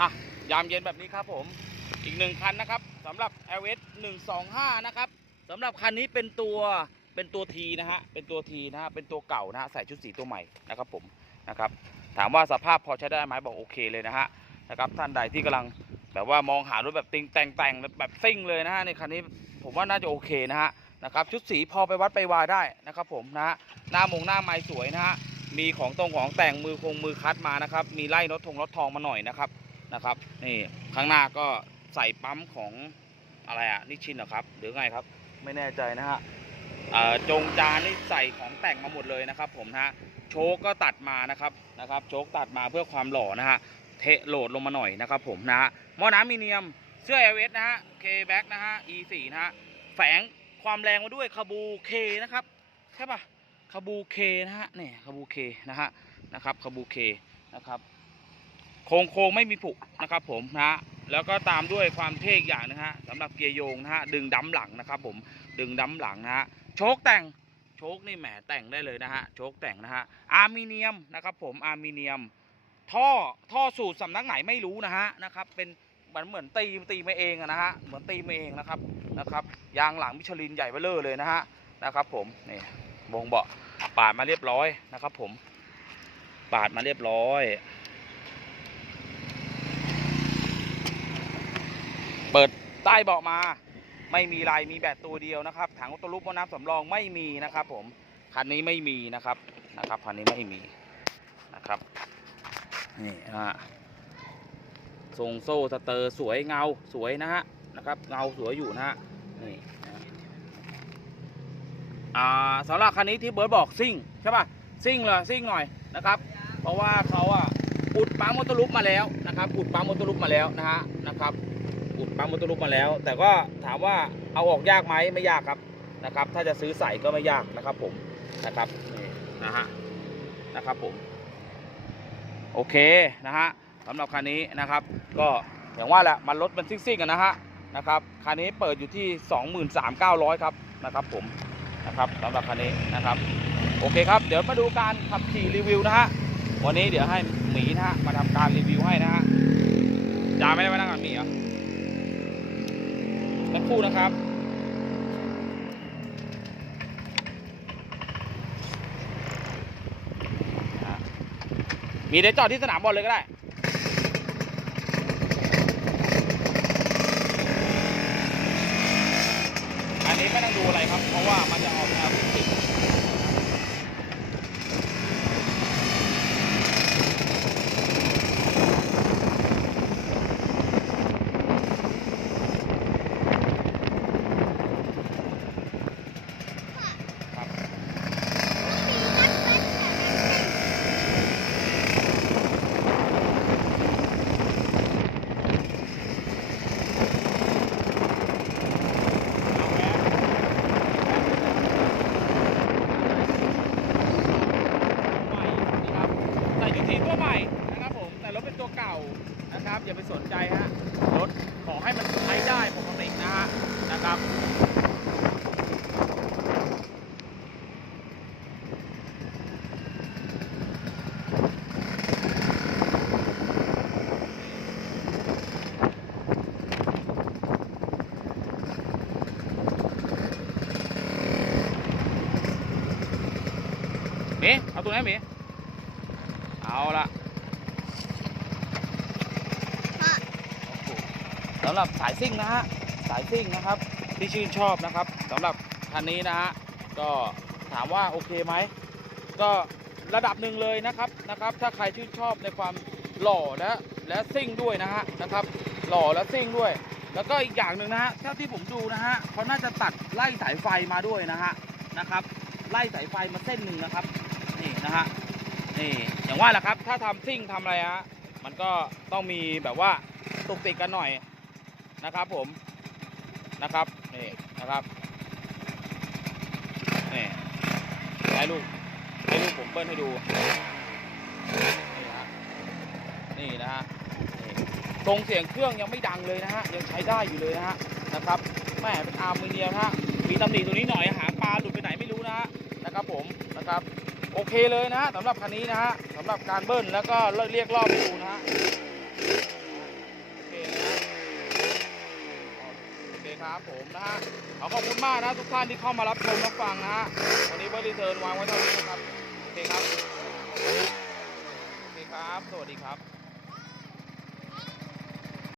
อะยามเย็นแบบนี้ครับผมอีกหนึ่งคันนะครับสำหรับ l s 125 นะครับสำหรับคันนี้เป็นตัวเป็นตัวทีนะฮะเป็นตัวทีนะฮะเป็นตัวเก่านะฮะใส่ชุดสีตัวใหม่นะครับผมนะครับถามว่าสภาพพอใช้ได้ไหมบอกโอเคเลยนะฮะนะครับท่านใดที่กำลังแบบว่ามองหารถแบบติงแต่งแต่งแบบซิ่งเลยนะฮะในคันนี้ผมว่าน่าจะโอเคนะฮะนะครับชุดสีพอไปวัดไปวาได้นะครับผมนะฮะหน้ามงหน้าไม้สวยนะฮะมีของตรงของแต่งมือคงมือคัดมานะครับมีไล่รถทงรถทองมาหน่อยนะครับ นะครับนี่ข้างหน้าก็ใส่ปั๊มของอะไรอะนิชชินเหรอครับหรือไงครับไม่แน่ใจนะฮะเอ่อจงจานนี่ใส่ของแต่งมาหมดเลยนะครับ ผมนะฮะโชคก็ตัดมานะครับนะครับ โชคตัดมาเพื่อความหล่อนะฮะเทโหลดลงมาหน่อยนะครับ ผมนะฮะหม้อน้ำมีเนียมเสื้อ l อ s นะฮะ K back นะฮะ E 4 นะฮะแฝงความแรงมาด้วยคาบู K นะครับใช่ปะคาบู K นะฮะเนี่ยคาบู K นะฮะนะครับคาบู K นะครับ โครงโครงไม่มีผุนะครับผมนะฮะแล้วก็ตามด้วยความเท่อีกอย่างนะฮะสำหรับเกียร์โยงนะฮะดึงดั้มหลังนะครับผมดึงดั้มหลังนะฮะโชคแต่งโชคนี่แหมแต่งได้เลยนะฮะโชคแต่งนะฮะอาร์มิเนียมนะครับผมอาร์มิเนียม ท่อท่อสูตรสำนักไหนไม่รู้นะฮะนะครับเป็นเหมือนเหมือนตีตีมาเองนะฮะเหมือนตีมาเองนะครับนะครับยางหลังมิชลินใหญ่เบ้อเร่อเลยนะฮะนะครับผมนี่บงเบาะปาดมาเรียบร้อยนะครับผมปาดมาเรียบร้อย เปิดใต้เบาะมา ไม่มีลายมีแบตตัวเดียวนะครับ ถังอัตโนมัติน้ำสำรองไม่มีนะครับผม คันนี้ไม่มีนะครับ นะครับ คันนี้ไม่มีนะครับ นี่ฮะทรงโซ่สเตอร์สวยเงาสวยนะฮะ นะครับ เงาสวยอยู่นะฮะ นี่อ่าสำหรับคันนี้ที่เบิร์ดบอกซิ่งใช่ป่ะ ซิ่งเลยซิ่งหน่อยนะครับ เพราะว่าเขาอะอุดปั๊มมอเตอร์ลุกมาแล้วนะครับอุดปั๊มมอเตอร์ลุกมาแล้วนะฮะ นะครับ อุดปั๊มมอเตอร์ลุกมาแล้ว แต่ก็ถามว่าเอาออกยากไหมไม่ยากครับนะครับ ถ้าจะซื้อใส่ก็ไม่ยากนะครับผมนะครับนี่นะฮะนะครับผมโอเคนะฮะสำหรับคันนี้นะครับ ก็อย่างว่าแหละมันรถมันซิ่งๆกันนะฮะนะครับคันนี้เปิดอยู่ที่ 23,900 ครับนะครับผมนะครับสำหรับคันนี้นะครับ โอเคครับ เดี๋ยวมาดูการขับขี่รีวิวนะฮะวันนี้เดี๋ยวให้หมีนะฮะมาทำการรีวิวให้นะฮะจ่าไม่ได้มานั่งกับหมีเหรอ สั กครู่นะครับมีเดี๋ยวจอดที่สนามบอลเลยก็ได้อันนี้ไม่ต้องดูอะไรครับ เพราะว่ามันจะออกแนวฟิสิกส์ครับ เอาแหวนใหม่นะครับใส่ชุดสีตัวใหม่นะครับผมแต่รถเป็นตัวเก่านะครับ อย่าไปสนใจฮะรถขอให้มันใช้ได้ปกตินะฮะนะครับมีเอาตัวไหนมีเอาละ สำหรับสายซิ่งนะฮะสายซิ่งนะครับที่ชื่นชอบนะครับสำหรับคันนี้นะฮะก็ถามว่าโอเคไหมก็ระดับหนึ่งเลยนะครับนะครับ ถ้าใครชื่นชอบในความหล่อและและซิ่งด้วยนะฮะนะครับ หล่อและซิ่งด้วย แล้วก็อีกอย่างหนึ่งนะฮะเท่าที่ผมดูนะฮะเขาน่าจะตัดไล่สายไฟมาด้วยนะฮะนะครับ ไล่สายไฟมาเส้นหนึ่งนะครับนี่นะฮะนี่อย่างว่าแหละครับ ถ้าทำซิ่งทำอะไรฮะมันก็ต้องมีแบบว่าตุกติกกันหน่อย นะครับผมนะครับนี่นะครับนี่ให้ลูกให้ลูกผมเบิ้ลให้ดู นี่ฮะนี่นะฮะตรงเสียงเครื่องยังไม่ดังเลยนะฮะยังใช้ได้อยู่เลยนะฮะนะครับแม่เป็นอาร์มิเนียมนะฮะมีตำหนิตรงนี้หน่อยหางปลาหลุดไปไหนไม่รู้นะฮะนะครับผมนะครับโอเคเลยนะฮะสำหรับคันนี้นะฮะสำหรับการเบิ้ลแล้วก็เรียกรอบให้ดูนะฮะ ครับผมนะฮะขอขอบคุณมากนะทุกท่านที่เข้ามารับชมรับฟังนะฮะวันนี้เบอร์รีเทิร์นวางไว้เท่านี้นะครับโอเคครับโอเคครับ สวัสดีครับ